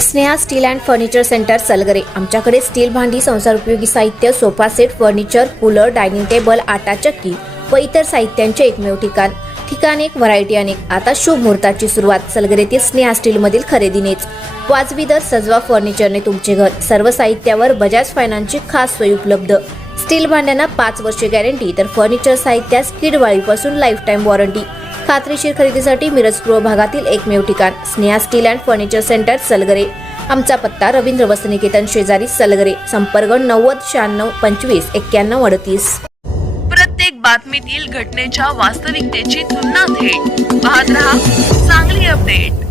Sneha steel and furniture centre Salgare. आमच्याकडे steel भांडी, संसार उपयोगी साहित्य, sofa set, furniture, cooler, dining table, आटा चक्की व इतर साहित्यांचे एकमेव ठिकाण एक, व्हरायटी अनेक। आता शुभ मुहूर्ताची सुरुवात सलगरेतील स्नेहा स्टील मधील खरेदीनेच। वाजवी दर, सजवा फर्निचरने तुमचे घर। सर्व साहित्यावर बजाज फायनान्सची खास सोय उपलब्ध। स्टील भांड्यांना 5 वर्षे गॅरंटी, तर फर्निचर साहित्यास किडवाळीपासून लाईफ टाइम वॉरंटी। खात्रीशीर खरेदीसाठी मिरज पूर्व भागातील एकमेव ठिकाण Sneha steel and furniture centre Salgare. आमचा पत्ता रवींद्र वस्त्रनिकेतन शेजारी सलगरे। संपर्क 90 96 25 91 38। प्रत्येक बातमीतील घटनेच्या वास्तविकतेची तुलना थेट पाहत रहा चांगली अपडेट।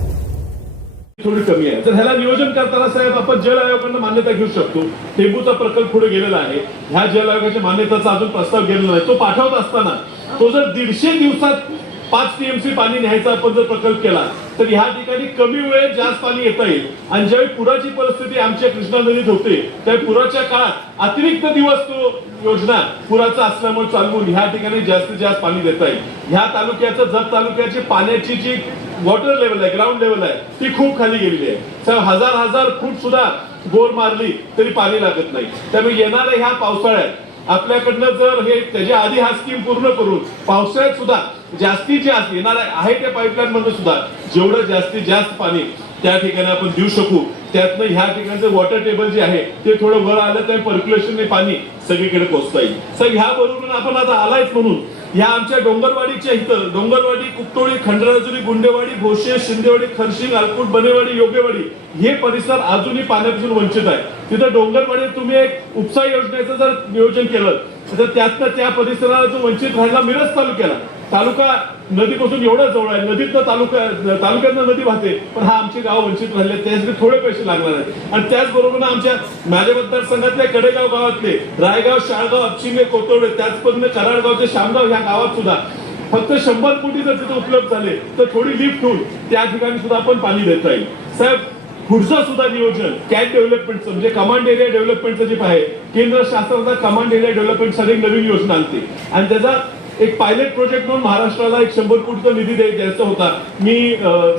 थोडी कमी आहे, तर ह्याला नियोजन करताना साहेब आपण जल आयोगाकडून मान्यता घेऊ शकतो। टेंबूचा प्रकल्प पुढे गेलेला आहे, ह्या जल आयोगाच्या मान्यतेचा अजून प्रस्ताव गेलेला नाही। तो पाठवत असताना तो जर 150 दिवसात 5 टीएमसी पाणी न्यायचा आपण जर प्रकल्प केला तर ह्या ठिकाणी कमी वेळेत जास्त पाणी येता येईल। आणि ज्यावेळी पुराची परिस्थिती आमच्या कृष्णा नदीत होते त्या पुराच्या काळात अतिरिक्त दिवस तो योजना पुराचा असल्यामुळे चालवून ह्या ठिकाणी जास्तीत जास्त पाणी देता येईल। ह्या तालुक्याचं जत तालुक्याची पाण्याची जी वॉटर लेवल आहे, ग्राउंड लेवल आहे, ती खूप खाली गेलेली आहे। हजार फूट सुद्धा बोर मारली तरी पाणी लागत नाही। त्यामुळे येणाऱ्या ह्या पावसाळ्यात आपल्याकडनं जर हे त्याच्या आधी हा स्कीम पूर्ण करून पावसाळ्यात सुद्धा जास्तीत जास्त येणार आहे त्या पाईपलाईन मध्ये सुद्धा जेवढं जास्तीत जास्त पाणी त्या ठिकाणी आपण देऊ शकू, त्यातनं ह्या ठिकाणचं वॉटर टेबल जे आहे ते थोडं वर आलं तर पर्क्युलेशनने पाणी सगळीकडे पोहोचता येईल। सर ह्या बरोबर आपण आता आलायच म्हणून ह्या आमच्या डोंगरवाडीच्या इथं डोंगरवाडी, कुपटोळी, खंडराजुरी, गुंडेवाडी, भोसे, शिंदेवाडी, खरशिंग, अलकुट, बनेवाडी, योगेवाडी हे परिसर अजूनही पाण्यापासून वंचित आहे। तिथं डोंगरवाडीत तुम्ही एक उपसा योजनेचं जर नियोजन केलं तर त्यातनं त्या परिसराला जो वंचित राहिला मिरज तालुका नदीपासून एवढा जवळ आहे, नदीतनं तालुक्यातनं नदी वाहते, पण हा आमचे गाव वंचित राहिले, त्यासाठी थोडे पैसे लागणार आहेत। आणि त्याचबरोबर आमच्या माझ्या मतदारसंघातल्या कडेगाव गावातले रायगाव, शाळगाव, अपशिंगे, कोतोडे, त्याचबरोबर कराडगावचे शामगाव ह्या गावात सुद्धा फक्त 100 कोटी जर तिथे उपलब्ध झाले तर थोडी लिफ्ट होऊन त्या ठिकाणी सुद्धा आपण पाणी देता येईल। साहेब पुढचं सुद्धा नियोजन कॅट डेव्हलपमेंटचं म्हणजे कमांड एरिया डेव्हलपमेंटचं जे आहे, केंद्र शासनाचा कमांड एरिया डेव्हलपमेंटसाठी नवीन योजना आणते आणि त्याचा एक पायलट प्रोजेक्ट म्हणून महाराष्ट्राला एक 100 कोटीचा निधी द्यायचा होता। मी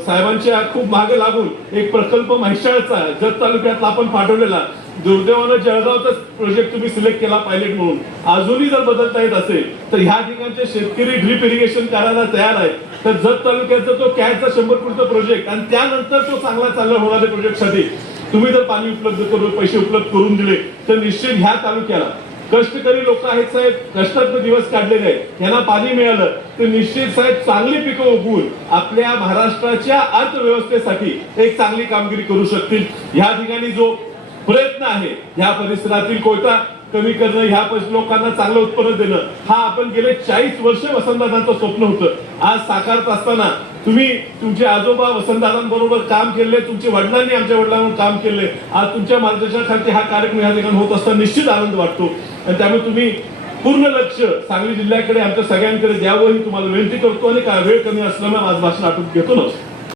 साहेबांच्या खूप मागे लागून एक प्रकल्प म्हैसाळचा जत तालुक्यातला आपण पाठवलेला, दुर्दैवानं जळगावचा प्रोजेक्ट तुम्ही सिलेक्ट केला पायलट म्हणून। अजूनही जर बदलता येत असेल तर ह्या ठिकाणचे शेतकरी ड्रीप इरिगेशन करायला तयार आहे, तर जत तालुक्याचा तो कॅटचा 100 कोटीचा प्रोजेक्ट आणि त्यानंतर तो चांगला चालला होणाऱ्या प्रोजेक्टसाठी तुम्ही जर पाणी उपलब्ध करून पैसे उपलब्ध करून दिले तर निश्चित ह्या तालुक्याला कष्टकरी लोक आहेत साहेब, कष्टातले दिवस काढलेले आहेत, यांना पाणी मिळालं तर निश्चित साहेब चांगली पिकं उगवून आपल्या महाराष्ट्राच्या अर्थव्यवस्थेसाठी एक चांगली कामगिरी करू शकतील। ह्या ठिकाणी जो प्रयत्न आहे ह्या परिसरातील कोयता कमी करणं, ह्या लोकांना चांगलं उत्पन्न देणं, हा आपण गेले 40 वर्ष वसंतदादांचं स्वप्न होतं, आज साकारत असताना तुम्ही तुमचे आजोबा वसंतदादांबरोबर काम केले, तुमच्या वडिलांनी आमच्या वडिलांवर काम केले, आज तुमच्या मार्गदर्शनाखाली हा कार्यक्रम ह्या ठिकाणी होत असताना निश्चित आनंद वाटतो। आणि त्यामुळे तुम्ही पूर्ण लक्ष सांगली जिल्ह्याकडे आमच्या सगळ्यांकडे द्यावं ही तुम्हाला विनंती करतो आणि काय वेळ कमी असल्यामुळे माझं भाषण आटून घेतो ना।